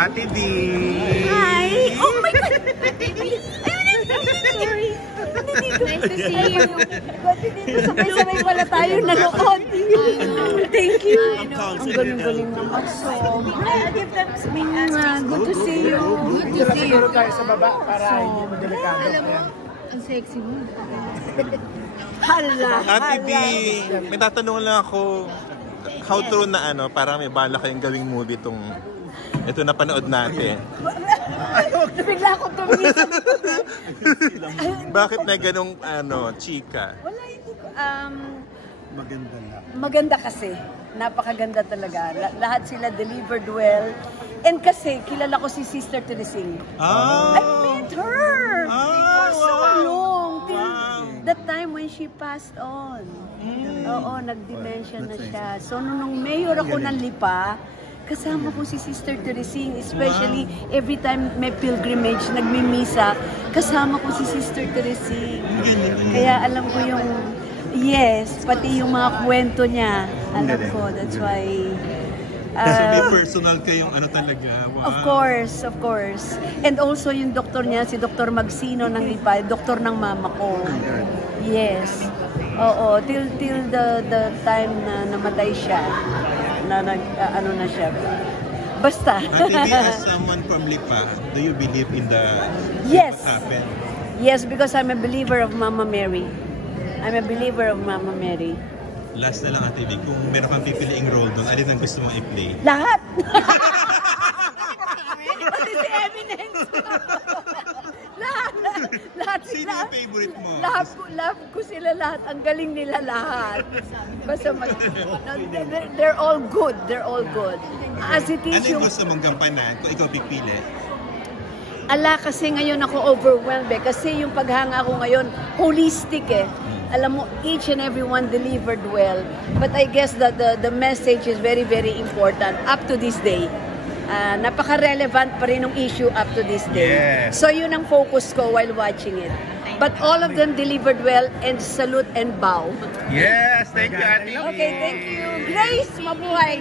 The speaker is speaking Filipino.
Ate D! Hi! Oh my God! Sorry. Nice to see you. Kasi dito sabay-sabay pala tayo nanood. Thank you. Ang galing-galing naman. I'll give them some good to see you. Good to see you. tayo sa baba para hindi mo delikado. Alam mo, ang sexy mo. Hala, Ate D! hala. May tatanong lang ako. How true na parang may bala kayong gawing movie itong ito na panood natin. Bigla akong tumisip. Bakit may ganong chika? Wala, hindi ko. Maganda na. Maganda kasi. Napakaganda talaga. Lahat sila delivered well. And kasi, kilala ko si Sister Teresing. I met her for so long. Till the time when she passed on. Oo, nag-dementia na siya. So, nung mayor ako ng Lipa, kasama ko si Sister Teresing, especially every time may pilgrimage, nagmimisa, kasama ko si Sister Teresing. Kaya alam ko yung, yes, pati yung mga kwento niya, alam ko, that's why... So may personal kayong talaga. Wow. Of course. And also yung doktor niya, si Dr. Magsino ng Lipa, doktor ng mama ko. Yes. Oo, till the time na namatay siya, na na siya. Basta. Ate, as someone from Lipa, do you believe in the Yes. what happened? Yes, because I'm a believer of Mama Mary. I'm a believer of Mama Mary. Last na lang, Ate V, kung meron kang pipiliing role doon, alin ang gusto mong i-play? Lahat! Pati si Eminence! Lahat Sino sila. yung favorite mo? Love ko sila lahat. Ang galing nila lahat. Basta they're all good. They're all good. As it is Ano yung gusto mong gampanan kung ikaw pipili? Ala, kasi ngayon ako overwhelmed kasi yung paghanga ko ngayon, holistic Alam mo, each and every one delivered well. But I guess that the message is very, very important up to this day. Napaka-relevant pa rin ng issue up to this day. Yes. So yun ang focus ko while watching it. But all of them delivered well and salute and bow. Yes, thank you, Ate V. Okay, thank you. Grace, mabuhay!